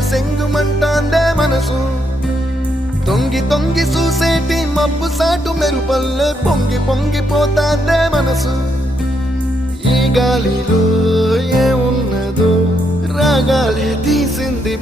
సెంగు సెంగుమంటాందే మనసు తొంగి తొంగి చూసేటి మబ్బు సాటు మెరుపల్లే పొంగి పొంగిపోతాందే మనసు ఈ గాలిలో ఏమున్నదో రాగాలే తీసింది